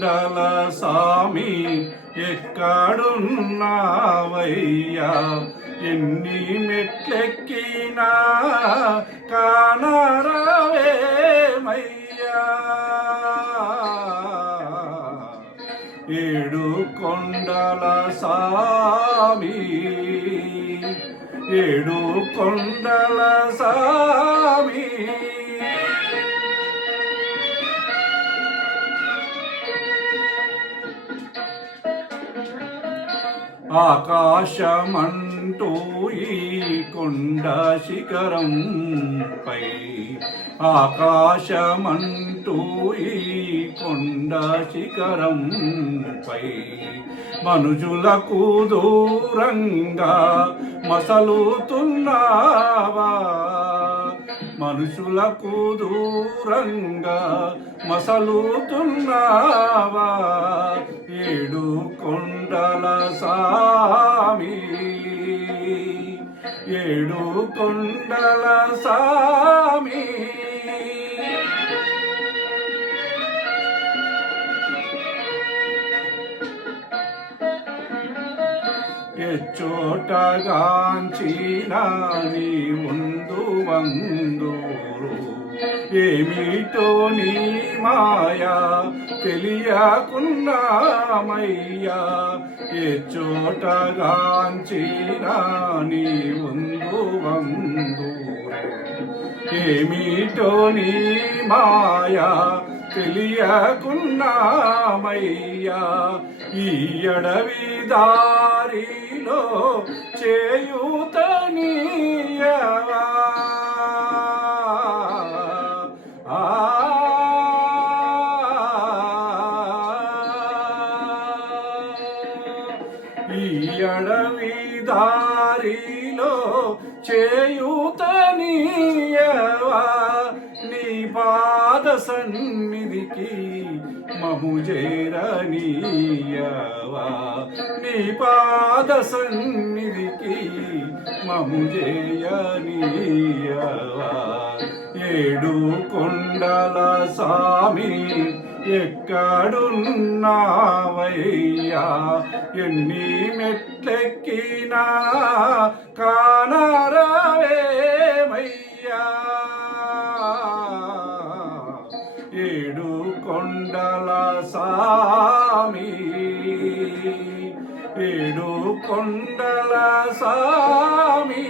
కొండల సామి ఎక్కడున్నావయ్యా, ఎన్ని మెట్లెక్కినా కానరావేమయ్యా. ఏడు కొండల సామి, ఏడు కొండల సామి, ఆకాశమంటూ ఈ కొండ శిఖరంపై, ఆకాశమంటూ ఈ కొండ శిఖరంపై మనుజులకు దూరంగా మసలుతున్నావా, మనుషులకు దూరంగా మసలుతున్నావా. ఏడు కొండల సామి, ఏడు కొండల సామి, ఎచ్చోటగాంచిన నీ ఉందు వందూరు, ఏమిటో నీ మాయా తెలియకున్నామయ్యా. ఎచ్చోటగాంచిన నీ ఉందు వందూరు, ఏమిటో నీ మాయా తెలియకున్నామయ్యా. ఈ అడవి దారిలో చేయూతనీయవా, ఈ అడవి దారిలో చేయూతనీయవా. నీ పాద సన్నిధికి మము చేరనీయవా, నీ పాద సన్నిధికి మము చేయనీయవా. ఏడు కొండల సామి ఎక్కడున్నావయ్యా, ఎన్ని మెట్లెక్కినా కానరావేమయ్యా. ఏడు కొండల సామి, ఏడు కొండల సామి.